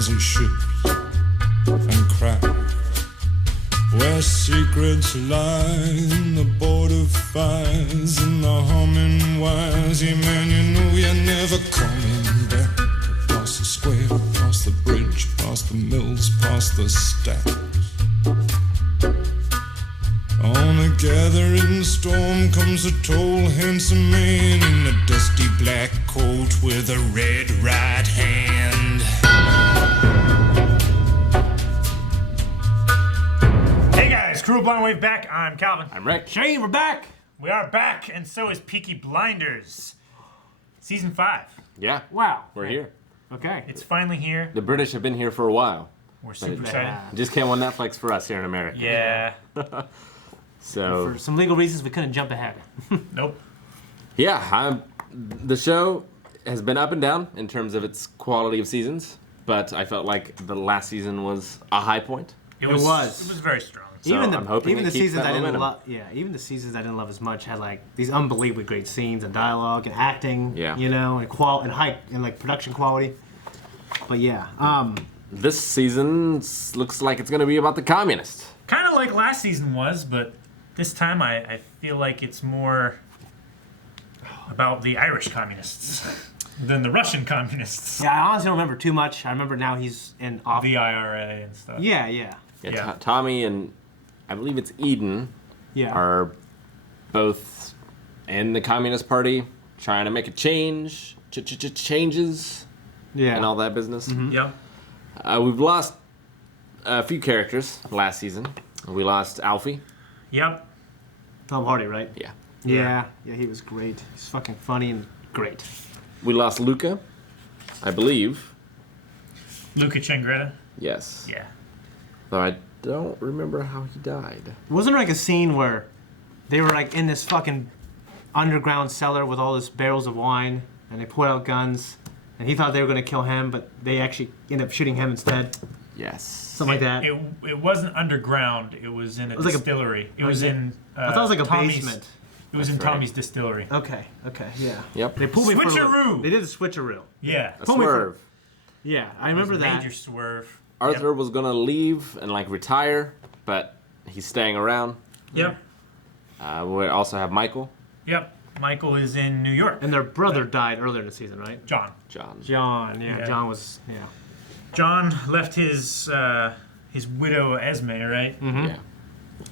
desert ships and crack, where secrets lie in the border fires and the humming wires. Yeah, man, you know you're never coming back. Past the square, past the bridge, past the mills, past the stacks. On a gathering storm comes a tall, handsome man in a dusty black coat with a red right hand. Hey guys, Crew Blind Wave back. I'm Calvin. I'm Rick. Shane, we're back. We are back, and so is Peaky Blinders. Season 5. Yeah. Wow. We're here. Okay. It's finally here. The British have been here for a while. We're super excited. It just came on Netflix for us here in America. Yeah. So For some legal reasons, we couldn't jump ahead. Nope. yeah, the show has been up and down in terms of its quality of seasons, but I felt like the last season was a high point. It was. was. It was very strong. So I'm hoping even it the keeps seasons that I didn't momentum. love. Yeah, even the seasons I didn't love as much had like these unbelievably great scenes and dialogue and acting. Yeah. You know, and and like production quality. But yeah, This season looks like it's going to be about the communists. Kind of like last season was, but this time I feel like it's more about the Irish communists than the Russian communists. yeah. I honestly don't remember too much. I remember now he's in off. The IRA and stuff. Yeah, yeah, Yeah. Tommy and I believe it's Eden yeah. are both in the Communist Party trying to make a changes yeah. and all that business. Yep. We've lost a few characters last season. We lost Alfie. Yep. Tom Hardy, right? Yeah. Yeah, yeah. He was great. He's fucking funny and great. We lost Luca, I believe. Luca Changretta. Yes. Yeah. Though I don't remember how he died. Wasn't there like a scene where they were like in this fucking underground cellar with all this barrels of wine and they pulled out guns and he thought they were gonna kill him, but they actually ended up shooting him instead? Yes. Something like that. It wasn't underground. It was in a was like a- distillery. It was in. I thought it was like a Tommy's- basement. It was in That's right. Tommy's distillery. Okay, yeah. Yep. They pulled me for a little- Switcheroo! They did a switcheroo. Yeah. A Pull me for- swerve. Yeah, I remember that. Major swerve. Arthur was gonna leave and like retire, but he's staying around. Yep. We also have Michael, Yep. Michael is in New York. And their brother died earlier in the season, right? John. John. John, Yeah. John was, yeah. John left his widow Esme, right? Yeah.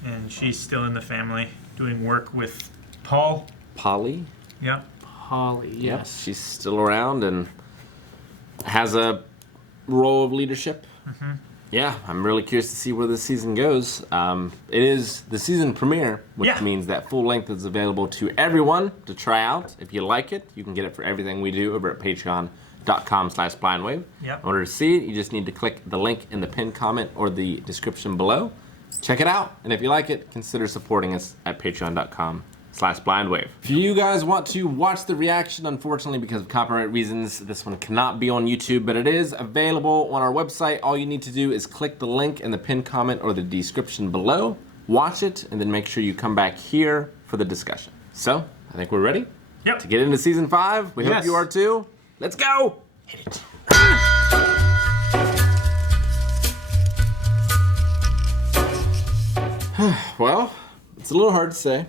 And she's still in the family doing work with Paul. Polly. Yep. Holly, Yep. yes. She's still around and has a role of leadership. Yeah, I'm really curious to see where this season goes. It is the season premiere, which Yeah. means that full length is available to everyone to try out. If you like it, you can get it for everything we do over at patreon.com/blindwave. Yep. In order to see it, you just need to click the link in the pinned comment or the description below. Check it out, and if you like it, consider supporting us at patreon.com/blindwave. If you guys want to watch the reaction, unfortunately because of copyright reasons, this one cannot be on YouTube, but it is available on our website. All you need to do is click the link in the pinned comment or the description below, watch it, and then make sure you come back here for the discussion. So, I think we're ready Yep. to get into season 5. We hope Yes. you are too. Let's go! Hit it. Well, it's a little hard to say.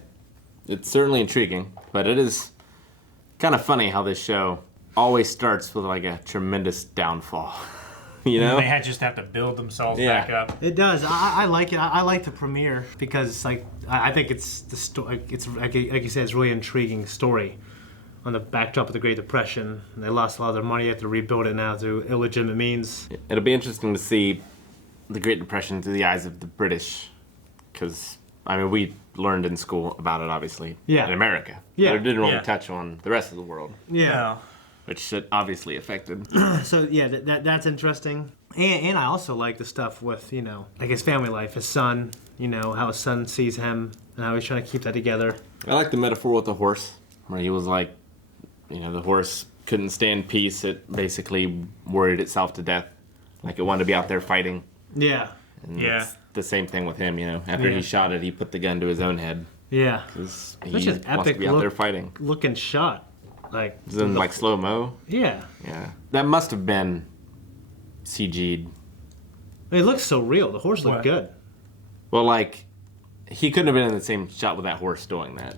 It's certainly intriguing, but it is kind of funny how this show always starts with like a tremendous downfall. You know? They just have to build themselves Yeah. back up. It does. I like it. I like the premiere because it's like I think it's the story. It's like you said, it's a really intriguing story on the backdrop of the Great Depression. And they lost a lot of their money. They have to rebuild it now through illegitimate means. It'll be interesting to see the Great Depression through the eyes of the British, because I mean we learned in school about it, obviously. Yeah. In America. Yeah. But it didn't really Yeah. touch on the rest of the world, Yeah. which it obviously affected. So yeah, that's interesting. And I also like the stuff with like his family life, his son. How his son sees him and how he's trying to keep that together. I like the metaphor with the horse, where he was like, the horse couldn't stand peace. It basically worried itself to death. Like it wanted to be out there fighting. Yeah. And Yeah. it's the same thing with him, After Yeah. he shot it, he put the gun to his own head. Yeah. Because he Such an wants to epic be out there look. fighting. Looking shot. Like. It's in like slow-mo. Yeah. Yeah. That must have been CG'd. It looks so real. The horse looked What? good. Well, like, he couldn't have been in the same shot with that horse doing that.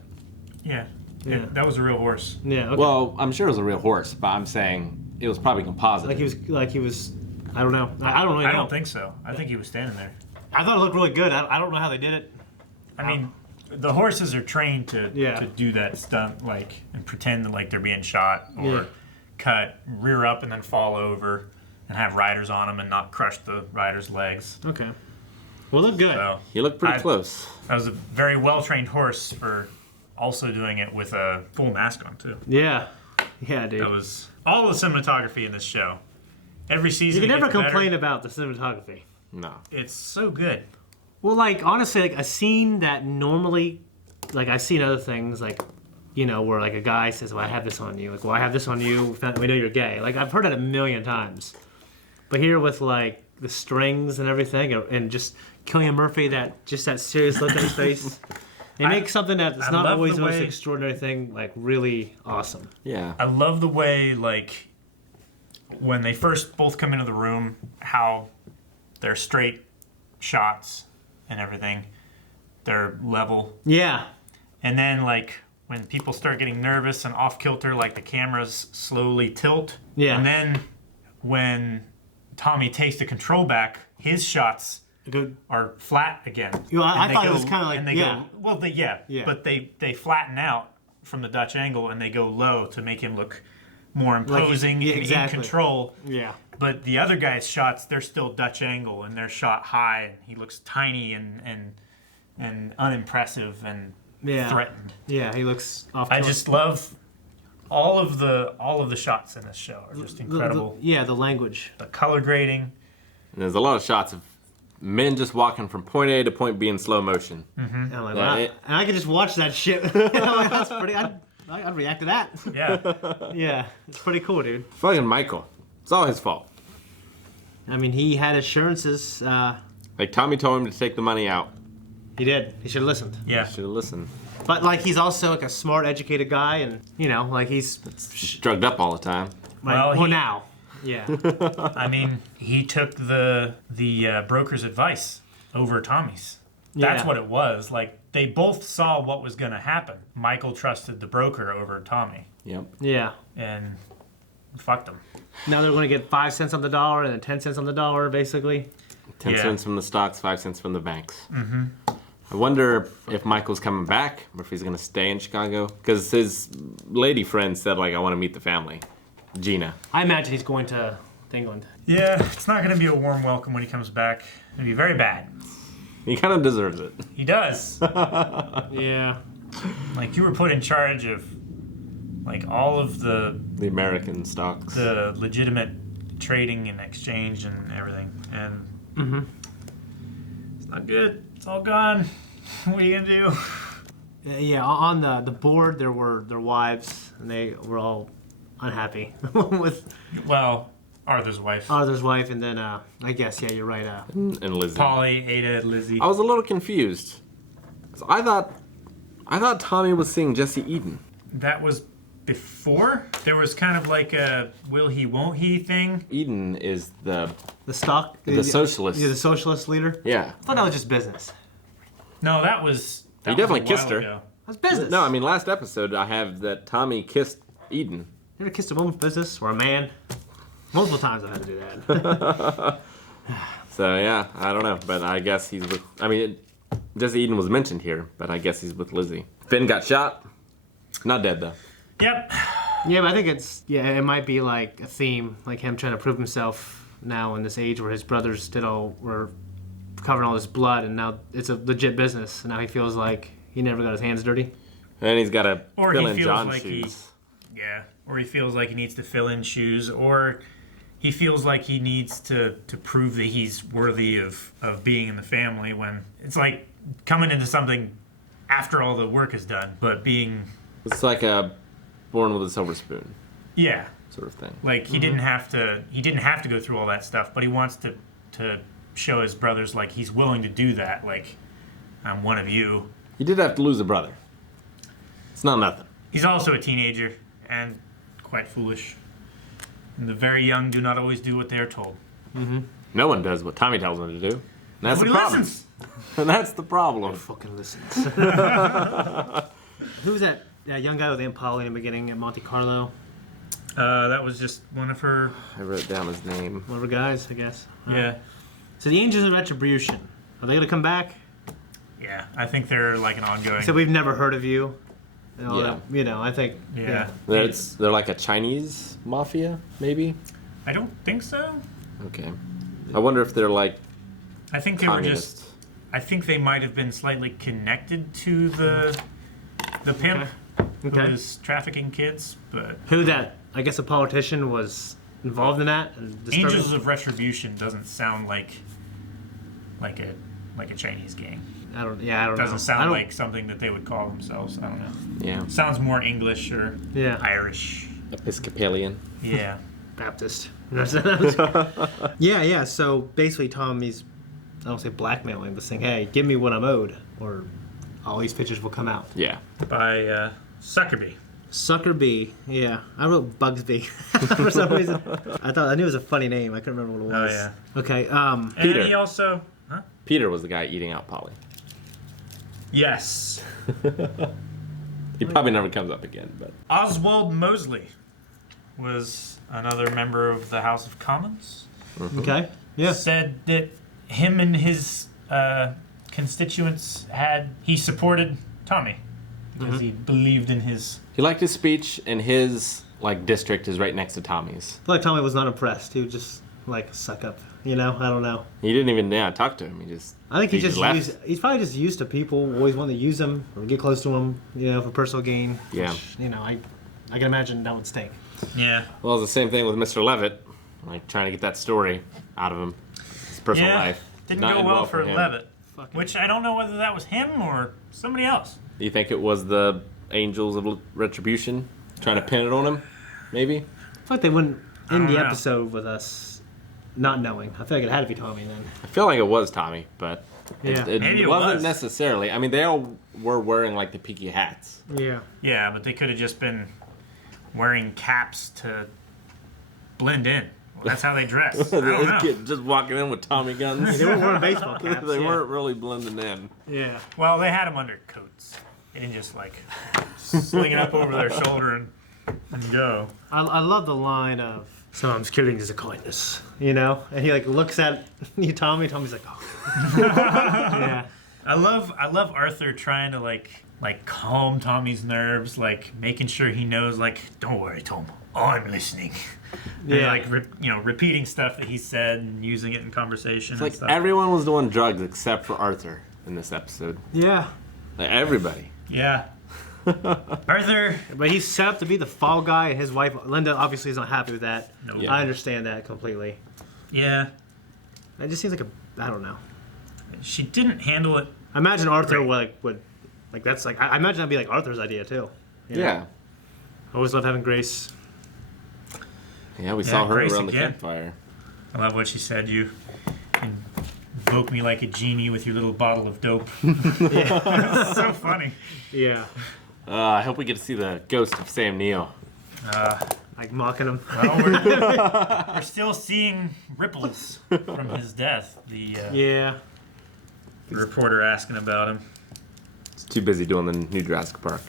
Yeah. Yeah. That was a real horse. Yeah. Okay. Well, I'm sure it was a real horse, but I'm saying it was probably composite. like he was. I don't know. I don't really know. I don't think so. I think he was standing there. I thought it looked really good. I don't know how they did it. I mean, the horses are trained to Yeah. do that stunt, like, and pretend that, like, they're being shot or Yeah. cut, rear up and then fall over and have riders on them and not crush the rider's legs. Okay. Well, look good. So He looked pretty I- close. that was a very well-trained horse for also doing it with a full mask on, too. Yeah. Yeah, dude. That was all the cinematography in this show. Every season You can it never gets complain better. about the cinematography. No. It's so good. Well, like, honestly, like, a scene that normally, like, I've seen other things, like, you know, where, like, a guy says, well, I have this on you. Like, well, I have this on you. We know you're gay. Like, I've heard it a million times. But here with, like, the strings and everything, and just Cillian Murphy, that serious look on his face, it makes something that's I not love always the the most way- extraordinary thing, like, really awesome. Yeah. I love the way, like, when they first both come into the room, how they're straight shots and everything. They're level. Yeah. And then, like, when people start getting nervous and off kilter, like, the cameras slowly tilt. Yeah. And then when Tommy takes the control back, his shots Good. are flat again. You know, I And they thought it was kinda like- and they yeah. go, well, yeah. Yeah. They flatten out from the Dutch angle and they go low to make him look more imposing yeah, and exactly. in control. Yeah. But the other guy's shots, they're still Dutch angle and they're shot high and he looks tiny and unimpressive and Yeah. threatened. Yeah, he looks off. I just love all of the shots in this show are just incredible. The language. The color grading. And there's a lot of shots of men just walking from point A to point B in slow motion. And I'm like, Yeah, wow. it- And I could just watch that shit. I'm like, that's pretty. I'd react to that. Yeah. Yeah, it's pretty cool, dude. Fucking Michael. It's all his fault. I mean, he had assurances. Like, Tommy told him to take the money out. He did. He should have listened. Yeah. Should have listened. But like, he's also like a smart, educated guy, and you know, like he's Drugged up all the time. like, Well, well he- now. Yeah. I mean, he took the broker's advice over Tommy's. That's Yeah. what it was. Like, they both saw what was going to happen. Michael trusted the broker over Tommy Yep. Yeah. and fucked him. Now they're going to get 5 cents on the dollar and then 10 cents on the dollar, basically. 10 Yeah. cents from the stocks, 5 cents from the banks. Mm-hmm. I wonder if Michael's coming back or if he's going to stay in Chicago. Because his lady friend said, like, I want to meet the family. Gina. I imagine he's going to England. Yeah, it's not going to be a warm welcome when he comes back. It'll be very bad. He kind of deserves it. He does. Yeah. Like, you were put in charge of, like, all of the The American stocks. legitimate trading and exchange and everything. And it's not good. It's all gone. What are you going to do? Yeah. On the board, there were their wives, and they were all unhappy with Well, Arthur's wife. Arthur's wife, and then I guess you're right. And Lizzie. Polly, Ada, Lizzie. I was a little confused. So I thought Tommy was seeing Jesse Eden. That was before? There was kind of like a will he, won't he thing. Eden is the The socialist. Yeah, the socialist leader. Yeah. I thought that was just business. No, that was. He That definitely was a while kissed her. ago. That's business. No, I mean last episode I have that Tommy kissed Eden. You ever kissed a woman for business or a man? Multiple times I've had to do that. So yeah, I don't know, but I guess he's with. I mean, Jesse Eden was mentioned here, but I guess he's with Lizzie. Finn got shot. Not dead though. Yep. Yeah, but I think it might be like a theme, like him trying to prove himself now in this age where his brothers were covering all this blood, and now it's a legit business, and now he feels like he never got his hands dirty. And he's got to Or fill he in feels John's like shoes. Yeah. Or he feels like he needs to fill in shoes, or he feels like he needs to prove that he's worthy of being in the family when it's like coming into something after all the work is done, but being. It's like a born with a silver spoon Yeah. sort of thing. Like he didn't have to go through all that stuff, but he wants to show his brothers like he's willing to do that. Like, I'm one of you. He did have to lose a brother. It's not nothing. He's also a teenager and quite foolish. And the very young do not always do what they are told. No one does what Tommy tells them to do. And that's Nobody the problem. listens. And that's the problem. Fucking listens. Who was that young guy with Aunt Polly in the beginning at Monte Carlo? That was just one of her. I wrote down his name. One of her guys, I guess. Yeah. So the Angels of Retribution, are they gonna come back? Yeah. I think they're like an ongoing. So we've never heard of you. And all Yeah. that, I think. Yeah. They're like a Chinese mafia, maybe? I don't think so. Okay. I wonder if they're like I think they were communist. just. I think they might have been slightly connected to the pimp who Okay. was trafficking kids, but Who that? I guess a politician was involved in that. And disturbing- Angels of Retribution doesn't sound like a Chinese gang. I don't know. Doesn't I sound don't- like something that they would call themselves. I don't know. Yeah. Sounds more English or Yeah. Irish. Episcopalian. Yeah. Baptist. Yeah. So basically, Tommy's, I don't say blackmailing, but saying, "Hey, give me what I'm owed, or all these pictures will come out." Yeah. By Suckerby. Sucker Bee. Yeah, I wrote Bugsby for some reason. I knew it was a funny name. I couldn't remember what it Oh was. yeah. Okay. And Peter. he also. Huh? Peter was the guy eating out Polly. Yes. He probably never comes up again, but Oswald Mosley was another member of the House of Commons. Okay. Yeah. Said that him and his constituents he supported Tommy because he believed in his. he liked his speech, and his district is right next to Tommy's. I feel like Tommy was not impressed. He would just suck up. I don't know. He didn't even talk to him. He just. I think he left. he's probably just used to people always want to use him or get close to him, for personal gain. Yeah. Which, I can imagine that would stink. Yeah. Well, it's the same thing with Mr. Levitt, trying to get that story out of him. His personal Yeah. life Didn't not go end well for him. Levitt. Fucking- Which I don't know whether that was him or somebody else. Do you think it was the Angels of Retribution trying to pin it on him? Maybe. I feel like they wouldn't end don't the know. episode with us not knowing. I feel like it had to be Tommy then. I feel like it was Tommy, but Yeah. it Maybe it wasn't was. necessarily. I mean, they all were wearing the Peaky hats. Yeah. Yeah, but they could have just been wearing caps to blend in. Well, that's how they dress. I don't know. Just walking in with Tommy guns. They weren't wearing baseball caps. They yeah. weren't really blending in. Yeah. Well, they had them under coats. They didn't just sling it up over their shoulder and go. I love the line of sometimes killing is a kindness, and he looks at you, Tommy. Tommy's like, oh. Yeah. I love Arthur trying to calm Tommy's nerves, making sure he knows don't worry, Tom, I'm listening. Yeah. And repeating stuff that he said and using it in conversation. It's and stuff. everyone was doing drugs except for Arthur in this episode. Yeah. Everybody. Yeah. Arthur. But he's set up to be the fall guy, and his wife Linda obviously is not happy with that. No. Yeah. I understand that completely. Yeah. It just seems I don't know. She didn't handle it. I imagine Arthur Great. would that's I imagine that'd be Arthur's idea too. Yeah. I always love having Grace. Yeah, we saw her Grace around the again. campfire. I love what she said. You invoke me like a genie with your little bottle of dope. Yeah. So funny. Yeah. I hope we get to see the ghost of Sam Neill. Mocking him. Well, we're still seeing ripples from his death. The Yeah. reporter asking about him. He's too busy doing the new Jurassic Park.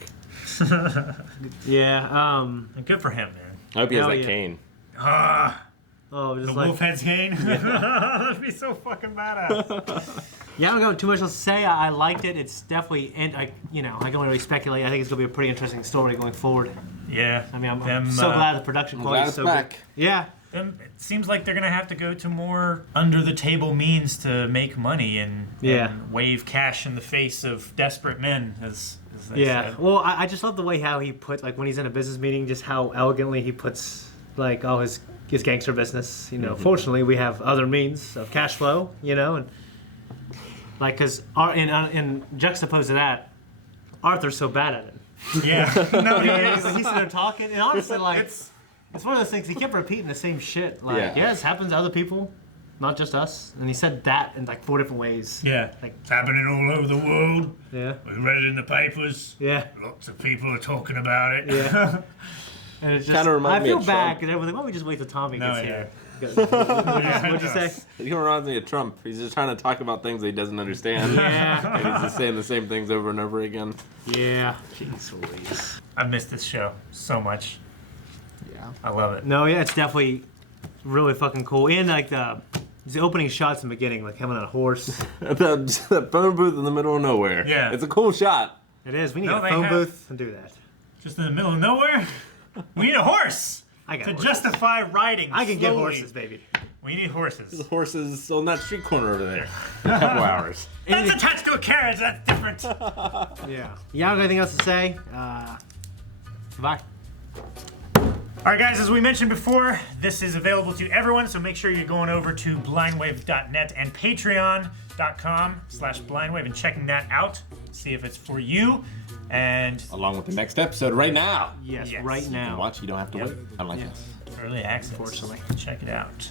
Yeah. And good for him, man. I hope he has Hell that yeah. cane. Oh, The just wolf head's cane. That'd be so fucking badass. Yeah, I don't got too much else to say. I liked it. It's definitely, and I can only really speculate. I think it's gonna be a pretty interesting story going forward. Yeah. I mean, I'm so glad the production I'm quality glad is it's so back. good. Yeah. It seems like they're gonna have to go to more under the table means to make money and wave cash in the face of desperate men, as they said. Well, I just love the way how he put when he's in a business meeting, just how elegantly he puts all his gangster business. Fortunately, we have other means of cash flow. And because in juxtaposed to that, Arthur's so bad at it. Yeah. No, he He's is. sitting there talking, and honestly, it's one of those things. He kept repeating the same shit. This happens to other people, not just us. And he said that in 4 different ways. Yeah. It's happening all over the world. Yeah. We read it in the papers. Yeah. Lots of people are talking about it. Yeah. And it's just, Kinda remind I me feel of bad Trump. because everyone's like, why don't we just wait till Tommy No, gets yeah. here? What'd you say? He reminds me of Trump. He's just trying to talk about things that he doesn't understand. Yeah. And he's just saying the same things over and over again. Yeah. Jeez Louise. I missed this show so much. Yeah. I love it. No, yeah, it's definitely really fucking cool. And like the opening shots in the beginning, like him on a horse. that phone booth in the middle of nowhere. Yeah. It's a cool shot. It is. We need No, a they phone have- booth and do that. Just in the middle of nowhere. We need a horse I got to horses. justify riding. I can get slowly. horses, baby. We need horses. The horses on that street corner over there. In a couple hours. That's attached to a carriage. That's different. Yeah. You have anything else to say? Bye. All right, guys, as we mentioned before, this is available to everyone, so make sure you're going over to blindwave.net and patreon.com/blindwave and checking that out. See if it's for you. And Along with the next episode right now. Yes, Yes. right You can now. watch, you don't have to wait. Unlike Yeah. us. early access. Unfortunately. Check it out.